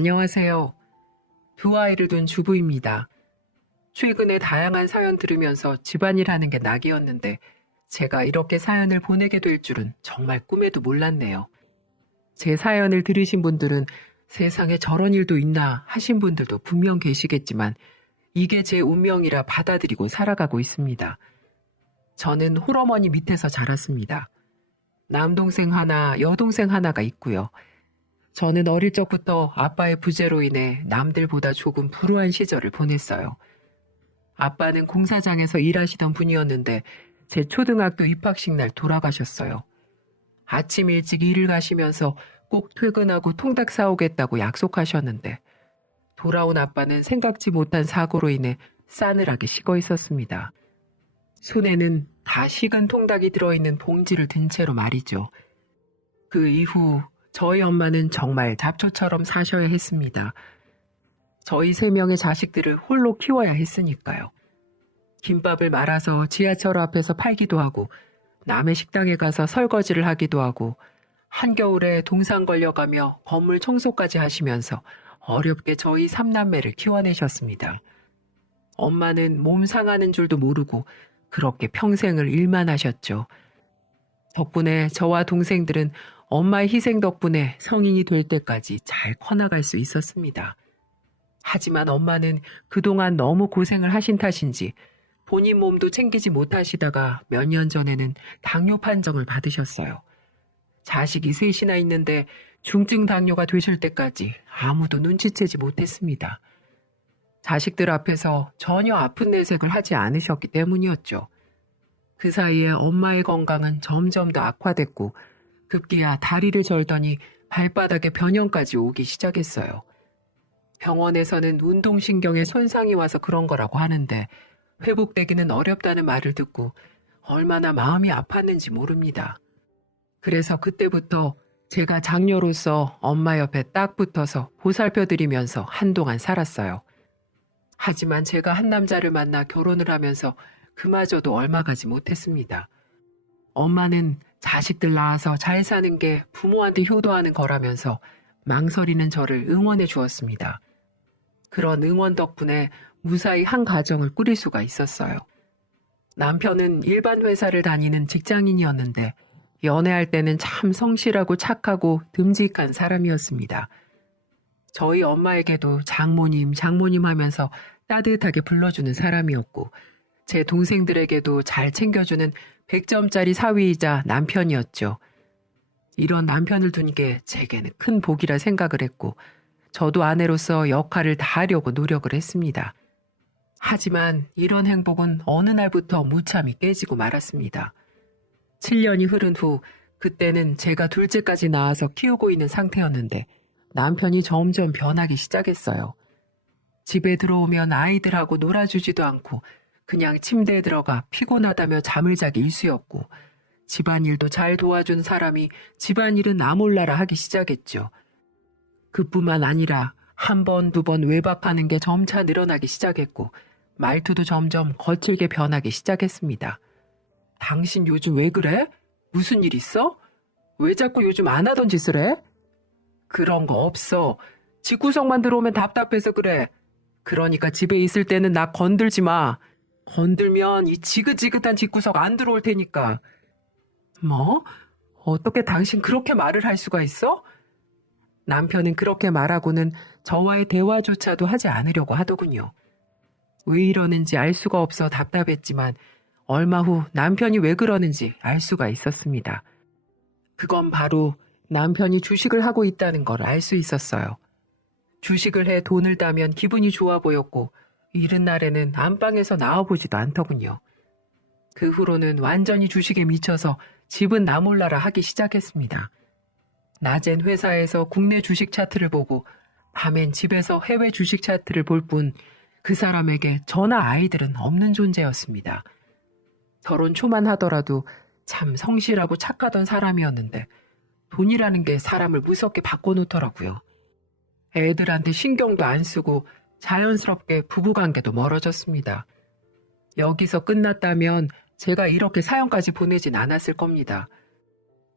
안녕하세요. 두 아이를 둔 주부입니다. 최근에 다양한 사연 들으면서 집안일 하는 게 낙이었는데 제가 이렇게 사연을 보내게 될 줄은 정말 꿈에도 몰랐네요. 제 사연을 들으신 분들은 세상에 저런 일도 있나 하신 분들도 분명 계시겠지만 이게 제 운명이라 받아들이고 살아가고 있습니다. 저는 홀어머니 밑에서 자랐습니다. 남동생 하나, 여동생 하나가 있고요. 저는 어릴 적부터 아빠의 부재로 인해 남들보다 조금 불우한 시절을 보냈어요. 아빠는 공사장에서 일하시던 분이었는데 제 초등학교 입학식 날 돌아가셨어요. 아침 일찍 일을 가시면서 꼭 퇴근하고 통닭 사오겠다고 약속하셨는데 돌아온 아빠는 생각지 못한 사고로 인해 싸늘하게 식어 있었습니다. 손에는 다 식은 통닭이 들어있는 봉지를 든 채로 말이죠. 그 이후 저희 엄마는 정말 잡초처럼 사셔야 했습니다. 저희 3명의 자식들을 홀로 키워야 했으니까요. 김밥을 말아서 지하철 앞에서 팔기도 하고 남의 식당에 가서 설거지를 하기도 하고 한겨울에 동상 걸려가며 건물 청소까지 하시면서 어렵게 저희 3남매를 키워내셨습니다. 엄마는 몸 상하는 줄도 모르고 그렇게 평생을 일만 하셨죠. 덕분에 저와 동생들은 엄마의 희생 덕분에 성인이 될 때까지 잘 커나갈 수 있었습니다. 하지만 엄마는 그동안 너무 고생을 하신 탓인지 본인 몸도 챙기지 못하시다가 몇 년 전에는 당뇨 판정을 받으셨어요. 자식이 셋이나 있는데 중증 당뇨가 되실 때까지 아무도 눈치채지 못했습니다. 자식들 앞에서 전혀 아픈 내색을 하지 않으셨기 때문이었죠. 그 사이에 엄마의 건강은 점점 더 악화됐고 급기야 다리를 절더니 발바닥에 변형까지 오기 시작했어요. 병원에서는 운동신경에 손상이 와서 그런 거라고 하는데 회복되기는 어렵다는 말을 듣고 얼마나 마음이 아팠는지 모릅니다. 그래서 그때부터 제가 장녀로서 엄마 옆에 딱 붙어서 보살펴드리면서 한동안 살았어요. 하지만 제가 한 남자를 만나 결혼을 하면서 그마저도 얼마 가지 못했습니다. 엄마는 자식들 낳아서 잘 사는 게 부모한테 효도하는 거라면서 망설이는 저를 응원해 주었습니다. 그런 응원 덕분에 무사히 한 가정을 꾸릴 수가 있었어요. 남편은 일반 회사를 다니는 직장인이었는데 연애할 때는 참 성실하고 착하고 듬직한 사람이었습니다. 저희 엄마에게도 장모님, 장모님 하면서 따뜻하게 불러주는 사람이었고 제 동생들에게도 잘 챙겨주는 100점짜리 사위이자 남편이었죠. 이런 남편을 둔 게 제게는 큰 복이라 생각을 했고 저도 아내로서 역할을 다하려고 노력을 했습니다. 하지만 이런 행복은 어느 날부터 무참히 깨지고 말았습니다. 7년이 흐른 후 그때는 제가 둘째까지 낳아서 키우고 있는 상태였는데 남편이 점점 변하기 시작했어요. 집에 들어오면 아이들하고 놀아주지도 않고 그냥 침대에 들어가 피곤하다며 잠을 자기 일쑤였고 집안일도 잘 도와준 사람이 집안일은 나 몰라라 하기 시작했죠. 그뿐만 아니라 한 번, 두 번 외박하는 게 점차 늘어나기 시작했고 말투도 점점 거칠게 변하기 시작했습니다. 당신 요즘 왜 그래? 무슨 일 있어? 왜 자꾸 요즘 안 하던 짓을 해? 그런 거 없어. 집구석만 들어오면 답답해서 그래. 그러니까 집에 있을 때는 나 건들지 마. 건들면 이 지긋지긋한 집구석 안 들어올 테니까. 뭐? 어떻게 당신 그렇게 말을 할 수가 있어? 남편은 그렇게 말하고는 저와의 대화조차도 하지 않으려고 하더군요. 왜 이러는지 알 수가 없어 답답했지만 얼마 후 남편이 왜 그러는지 알 수가 있었습니다. 그건 바로 남편이 주식을 하고 있다는 걸 알 수 있었어요. 주식을 해 돈을 따면 기분이 좋아 보였고 이른 날에는 안방에서 나와보지도 않더군요. 그 후로는 완전히 주식에 미쳐서 집은 나 몰라라 하기 시작했습니다. 낮엔 회사에서 국내 주식 차트를 보고 밤엔 집에서 해외 주식 차트를 볼 뿐 그 사람에게 저나 아이들은 없는 존재였습니다. 결혼 초만 하더라도 참 성실하고 착하던 사람이었는데 돈이라는 게 사람을 무섭게 바꿔놓더라고요. 애들한테 신경도 안 쓰고 자연스럽게 부부관계도 멀어졌습니다. 여기서 끝났다면 제가 이렇게 사연까지 보내진 않았을 겁니다.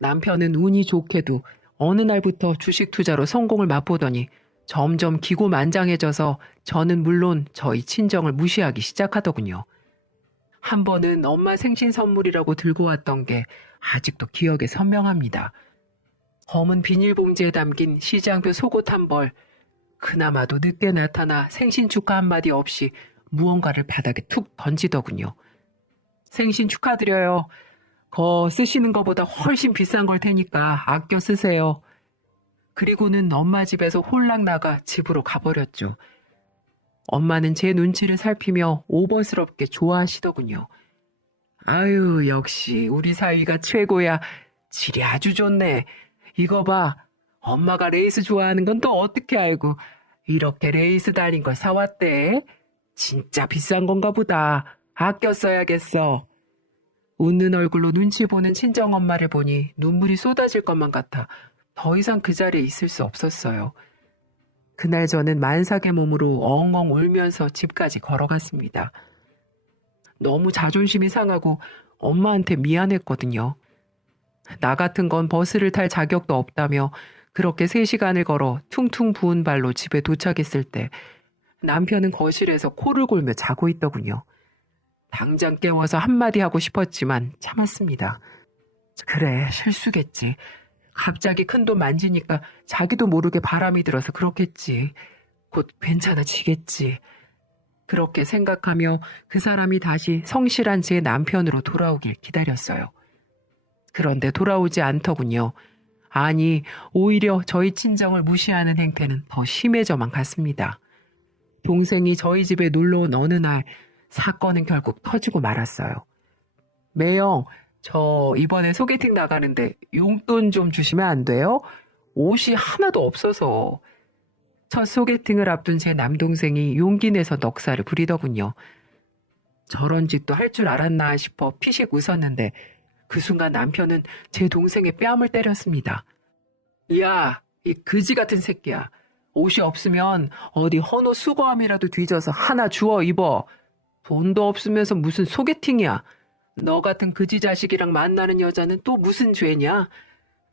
남편은 운이 좋게도 어느 날부터 주식 투자로 성공을 맛보더니 점점 기고만장해져서 저는 물론 저희 친정을 무시하기 시작하더군요. 한 번은 엄마 생신 선물이라고 들고 왔던 게 아직도 기억에 선명합니다. 검은 비닐봉지에 담긴 시장표 속옷 한 벌. 그나마도 늦게 나타나 생신 축하 한마디 없이 무언가를 바닥에 툭 던지더군요. 생신 축하드려요. 거 쓰시는 것보다 훨씬 비싼 걸 테니까 아껴 쓰세요. 그리고는 엄마 집에서 홀랑 나가 집으로 가버렸죠. 엄마는 제 눈치를 살피며 오버스럽게 좋아하시더군요. 아유, 역시 우리 사위가 최고야. 질이 아주 좋네. 이거 봐. 엄마가 레이스 좋아하는 건 또 어떻게 알고 이렇게 레이스 달린 걸 사왔대? 진짜 비싼 건가 보다. 아껴 써야겠어. 웃는 얼굴로 눈치 보는 친정엄마를 보니 눈물이 쏟아질 것만 같아 더 이상 그 자리에 있을 수 없었어요. 그날 저는 만삭의 몸으로 엉엉 울면서 집까지 걸어갔습니다. 너무 자존심이 상하고 엄마한테 미안했거든요. 나 같은 건 버스를 탈 자격도 없다며 그렇게 3시간을 걸어 퉁퉁 부은 발로 집에 도착했을 때 남편은 거실에서 코를 골며 자고 있더군요. 당장 깨워서 한마디 하고 싶었지만 참았습니다. 그래, 실수겠지. 갑자기 큰돈 만지니까 자기도 모르게 바람이 들어서 그렇겠지. 곧 괜찮아지겠지. 그렇게 생각하며 그 사람이 다시 성실한 제 남편으로 돌아오길 기다렸어요. 그런데 돌아오지 않더군요. 아니, 오히려 저희 친정을 무시하는 행태는 더 심해져만 갔습니다. 동생이 저희 집에 놀러온 어느 날 사건은 결국 터지고 말았어요. 매영, 저 이번에 소개팅 나가는데 용돈 좀 주시면 안 돼요? 옷이 하나도 없어서. 첫 소개팅을 앞둔 제 남동생이 용기 내서 넉살을 부리더군요. 저런 짓도 할 줄 알았나 싶어 피식 웃었는데 그 순간 남편은 제 동생의 뺨을 때렸습니다. 야, 이 그지 같은 새끼야. 옷이 없으면 어디 헌옷 수거함이라도 뒤져서 하나 주워 입어. 돈도 없으면서 무슨 소개팅이야. 너 같은 그지 자식이랑 만나는 여자는 또 무슨 죄냐?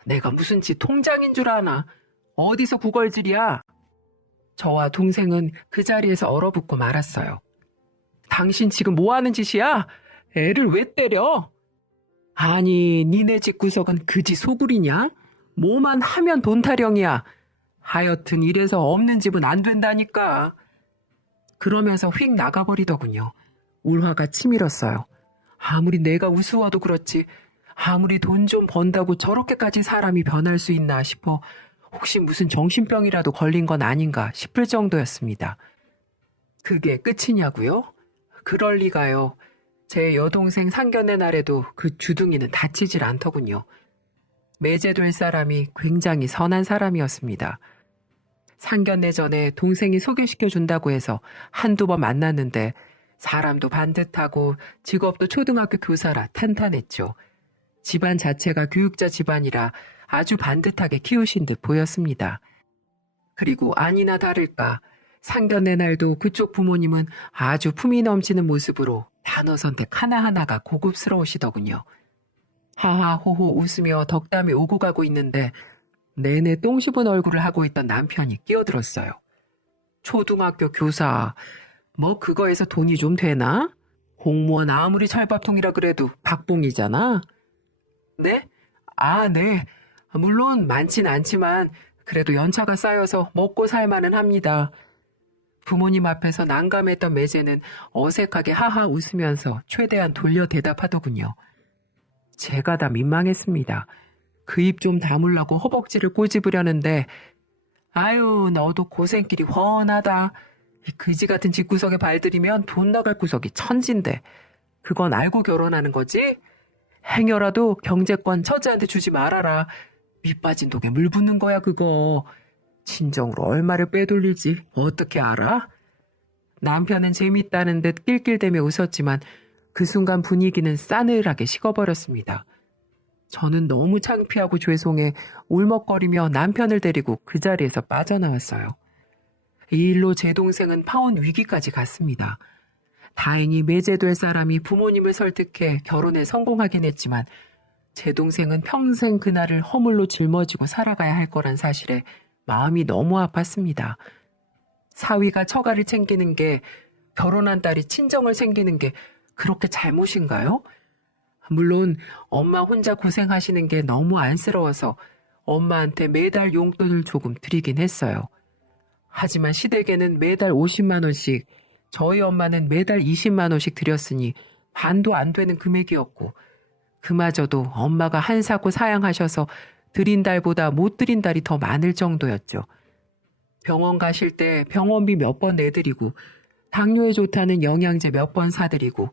내가 무슨 지 통장인 줄 아나? 어디서 구걸질이야? 저와 동생은 그 자리에서 얼어붙고 말았어요. 당신 지금 뭐 하는 짓이야? 애를 왜 때려? 아니, 니네 집 구석은 그지 소굴이냐? 뭐만 하면 돈 타령이야. 하여튼 이래서 없는 집은 안 된다니까. 그러면서 휙 나가버리더군요. 울화가 치밀었어요. 아무리 내가 우스워도 그렇지 아무리 돈 좀 번다고 저렇게까지 사람이 변할 수 있나 싶어 혹시 무슨 정신병이라도 걸린 건 아닌가 싶을 정도였습니다. 그게 끝이냐고요? 그럴 리가요. 제 여동생 상견례 날에도 그 주둥이는 다치질 않더군요. 매제될 사람이 굉장히 선한 사람이었습니다. 상견례 전에 동생이 소개시켜준다고 해서 한두 번 만났는데 사람도 반듯하고 직업도 초등학교 교사라 탄탄했죠. 집안 자체가 교육자 집안이라 아주 반듯하게 키우신 듯 보였습니다. 그리고 아니나 다를까 상견례 날도 그쪽 부모님은 아주 품이 넘치는 모습으로 단어 선택 하나하나가 고급스러우시더군요. 하하호호 웃으며 덕담이 오고 가고 있는데 내내 똥 씹은 얼굴을 하고 있던 남편이 끼어들었어요. 초등학교 교사, 뭐 그거에서 돈이 좀 되나? 공무원 아무리 철밥통이라 그래도 박봉이잖아. 네? 아, 네. 물론 많진 않지만 그래도 연차가 쌓여서 먹고 살만은 합니다. 부모님 앞에서 난감했던 매제는 어색하게 하하 웃으면서 최대한 돌려 대답하더군요. 제가 다 민망했습니다. 그 입 좀 다물라고 허벅지를 꼬집으려는데 아유 너도 고생길이 훤하다. 이 그지 같은 집구석에 발들이면 돈 나갈 구석이 천진데 그건 알고 결혼하는 거지? 행여라도 경제권 처제한테 주지 말아라. 밑 빠진 독에 물 붓는 거야 그거. 친정으로 얼마를 빼돌릴지 어떻게 알아? 남편은 재밌다는 듯 낄낄대며 웃었지만 그 순간 분위기는 싸늘하게 식어버렸습니다. 저는 너무 창피하고 죄송해 울먹거리며 남편을 데리고 그 자리에서 빠져나왔어요. 이 일로 제 동생은 파혼 위기까지 갔습니다. 다행히 매제될 사람이 부모님을 설득해 결혼에 성공하긴 했지만 제 동생은 평생 그날을 허물로 짊어지고 살아가야 할 거란 사실에 마음이 너무 아팠습니다. 사위가 처가를 챙기는 게, 결혼한 딸이 친정을 챙기는 게 그렇게 잘못인가요? 물론 엄마 혼자 고생하시는 게 너무 안쓰러워서 엄마한테 매달 용돈을 조금 드리긴 했어요. 하지만 시댁에는 매달 50만 원씩, 저희 엄마는 매달 20만 원씩 드렸으니 반도 안 되는 금액이었고, 그마저도 엄마가 한사코 사양하셔서 드린 달보다 못 드린 달이 더 많을 정도였죠. 병원 가실 때 병원비 몇 번 내드리고, 당뇨에 좋다는 영양제 몇 번 사드리고,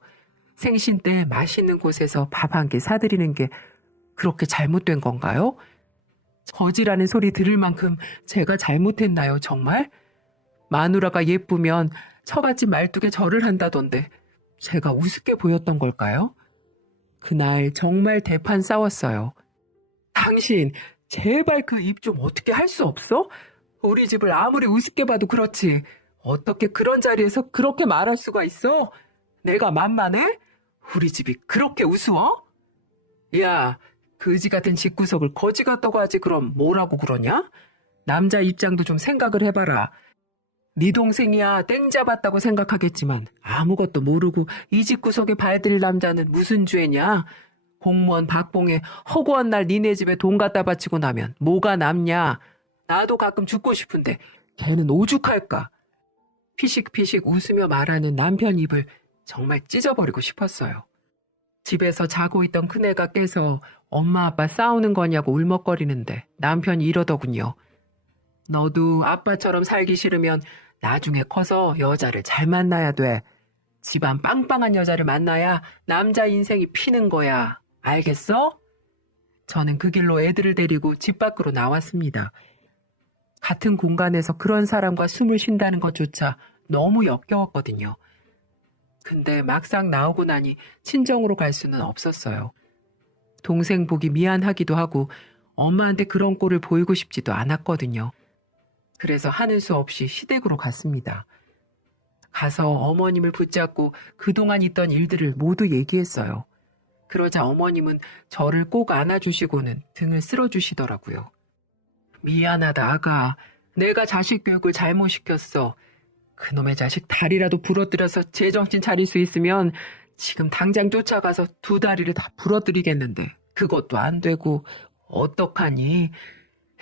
생신 때 맛있는 곳에서 밥 한 끼 사드리는 게 그렇게 잘못된 건가요? 거지라는 소리 들을 만큼 제가 잘못했나요, 정말? 마누라가 예쁘면 처갓집 말뚝에 절을 한다던데 제가 우습게 보였던 걸까요? 그날 정말 대판 싸웠어요. 당신 제발 그 입 좀 어떻게 할 수 없어? 우리 집을 아무리 우습게 봐도 그렇지 어떻게 그런 자리에서 그렇게 말할 수가 있어? 내가 만만해? 우리 집이 그렇게 우스워? 야, 그지 같은 집구석을 거지 같다고 하지 그럼 뭐라고 그러냐? 남자 입장도 좀 생각을 해봐라. 네 동생이야 땡 잡았다고 생각하겠지만 아무것도 모르고 이 집구석에 발들 남자는 무슨 죄냐? 공무원 박봉에 허구한 날 니네 집에 돈 갖다 바치고 나면 뭐가 남냐? 나도 가끔 죽고 싶은데 걔는 오죽할까? 피식피식 웃으며 말하는 남편 입을 정말 찢어버리고 싶었어요. 집에서 자고 있던 큰애가 깨서 엄마 아빠 싸우는 거냐고 울먹거리는데 남편이 이러더군요. 너도 아빠처럼 살기 싫으면 나중에 커서 여자를 잘 만나야 돼. 집안 빵빵한 여자를 만나야 남자 인생이 피는 거야. 알겠어? 저는 그 길로 애들을 데리고 집 밖으로 나왔습니다. 같은 공간에서 그런 사람과 숨을 쉰다는 것조차 너무 역겨웠거든요. 근데 막상 나오고 나니 친정으로 갈 수는 없었어요. 동생 보기 미안하기도 하고 엄마한테 그런 꼴을 보이고 싶지도 않았거든요. 그래서 하는 수 없이 시댁으로 갔습니다. 가서 어머님을 붙잡고 그동안 있던 일들을 모두 얘기했어요. 그러자 어머님은 저를 꼭 안아주시고는 등을 쓸어주시더라고요. 미안하다 아가. 내가 자식 교육을 잘못 시켰어. 그놈의 자식 다리라도 부러뜨려서 제정신 차릴 수 있으면 지금 당장 쫓아가서 두 다리를 다 부러뜨리겠는데 그것도 안 되고 어떡하니?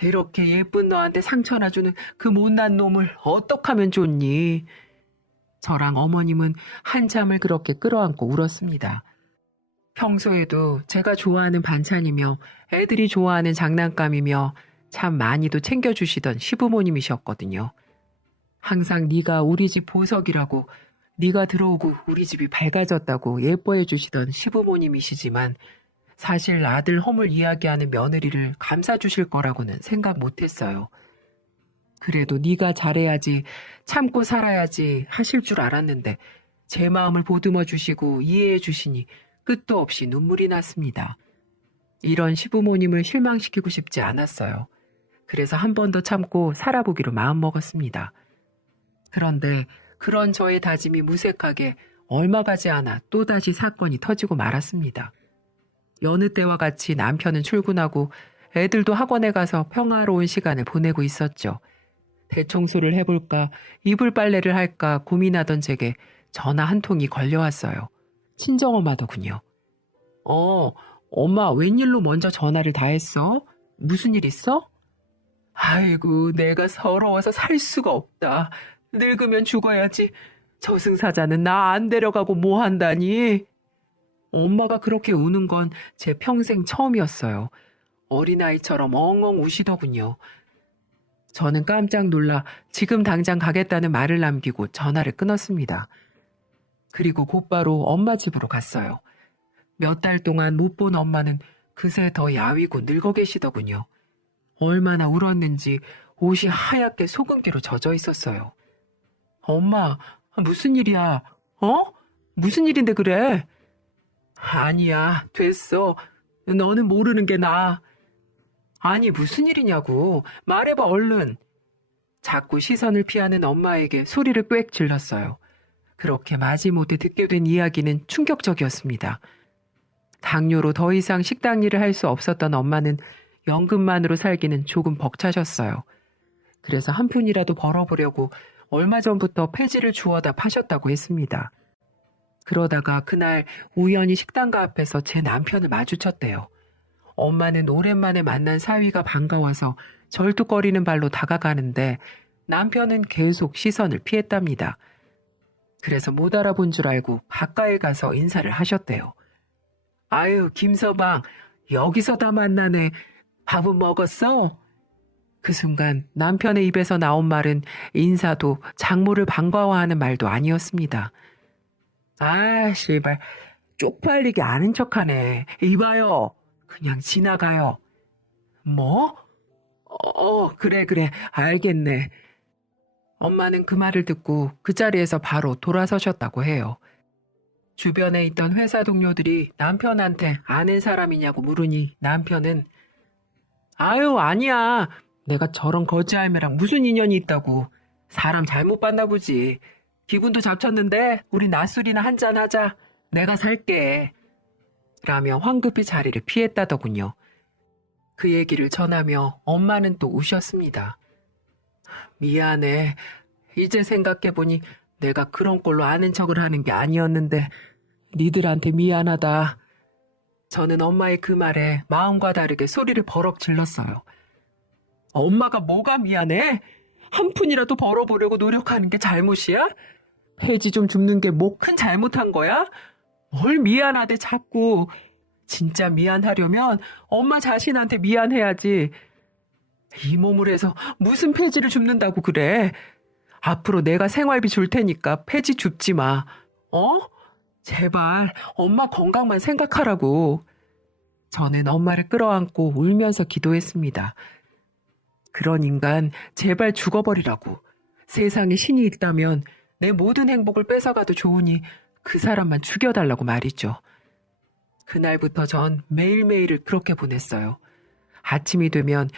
이렇게 예쁜 너한테 상처나 주는 그 못난 놈을 어떡하면 좋니? 저랑 어머님은 한참을 그렇게 끌어안고 울었습니다. 평소에도 제가 좋아하는 반찬이며 애들이 좋아하는 장난감이며 참 많이도 챙겨주시던 시부모님이셨거든요. 항상 네가 우리 집 보석이라고, 네가 들어오고 우리 집이 밝아졌다고 예뻐해 주시던 시부모님이시지만 사실 아들 허물 이야기하는 며느리를 감싸주실 거라고는 생각 못했어요. 그래도 네가 잘해야지, 참고 살아야지 하실 줄 알았는데 제 마음을 보듬어 주시고 이해해 주시니 끝도 없이 눈물이 났습니다. 이런 시부모님을 실망시키고 싶지 않았어요. 그래서 한 번 더 참고 살아보기로 마음먹었습니다. 그런데 그런 저의 다짐이 무색하게 얼마 가지 않아 또다시 사건이 터지고 말았습니다. 여느 때와 같이 남편은 출근하고 애들도 학원에 가서 평화로운 시간을 보내고 있었죠. 대청소를 해볼까, 이불 빨래를 할까 고민하던 제게 전화 한 통이 걸려왔어요. 친정엄마더군요. 엄마 웬일로 먼저 전화를 다 했어? 무슨 일 있어? 아이고, 내가 서러워서 살 수가 없다. 늙으면 죽어야지. 저승사자는 나 안 데려가고 뭐 한다니? 엄마가 그렇게 우는 건 제 평생 처음이었어요. 어린아이처럼 엉엉 우시더군요. 저는 깜짝 놀라 지금 당장 가겠다는 말을 남기고 전화를 끊었습니다. 그리고 곧바로 엄마 집으로 갔어요. 몇 달 동안 못 본 엄마는 그새 더 야위고 늙어 계시더군요. 얼마나 울었는지 옷이 하얗게 소금기로 젖어 있었어요. 엄마, 무슨 일이야? 무슨 일인데 그래? 아니야, 됐어. 너는 모르는 게 나아. 아니, 무슨 일이냐고. 말해봐, 얼른. 자꾸 시선을 피하는 엄마에게 소리를 꽥 질렀어요. 그렇게 마지못해 듣게 된 이야기는 충격적이었습니다. 당뇨로 더 이상 식당 일을 할 수 없었던 엄마는 연금만으로 살기는 조금 벅차셨어요. 그래서 한 푼이라도 벌어보려고 얼마 전부터 폐지를 주워다 파셨다고 했습니다. 그러다가 그날 우연히 식당가 앞에서 제 남편을 마주쳤대요. 엄마는 오랜만에 만난 사위가 반가워서 절뚝거리는 발로 다가가는데 남편은 계속 시선을 피했답니다. 그래서 못 알아본 줄 알고 가까이 가서 인사를 하셨대요. 아유, 김서방, 여기서 다 만나네. 밥은 먹었어? 그 순간 남편의 입에서 나온 말은 인사도 장모를 반가워하는 말도 아니었습니다. 아, 씨발, 쪽팔리게 아는 척하네. 이봐요. 그냥 지나가요. 뭐? 그래, 알겠네. 엄마는 그 말을 듣고 그 자리에서 바로 돌아서셨다고 해요. 주변에 있던 회사 동료들이 남편한테 아는 사람이냐고 물으니 남편은 아유, 아니야. 내가 저런 거지할매랑 무슨 인연이 있다고. 사람 잘못 봤나 보지. 기분도 잡쳤는데 우리 낮술이나 한잔 하자. 내가 살게. 라며 황급히 자리를 피했다더군요. 그 얘기를 전하며 엄마는 또 우셨습니다. 미안해. 이제 생각해보니 내가 그런 꼴로 아는 척을 하는 게 아니었는데 니들한테 미안하다. 저는 엄마의 그 말에 마음과 다르게 소리를 버럭 질렀어요. 엄마가 뭐가 미안해? 한 푼이라도 벌어보려고 노력하는 게 잘못이야? 폐지 좀 줍는 게 뭐 큰 잘못한 거야? 뭘 미안하대 자꾸. 진짜 미안하려면 엄마 자신한테 미안해야지. 이 몸을 해서 무슨 폐지를 줍는다고 그래. 앞으로 내가 생활비 줄 테니까 폐지 줍지 마. 제발 엄마 건강만 생각하라고. 저는 엄마를 끌어안고 울면서 기도했습니다. 그런 인간 제발 죽어버리라고. 세상에 신이 있다면 내 모든 행복을 뺏어가도 좋으니 그 사람만 죽여달라고 말이죠. 그날부터 전 매일매일을 그렇게 보냈어요. 아침이 되면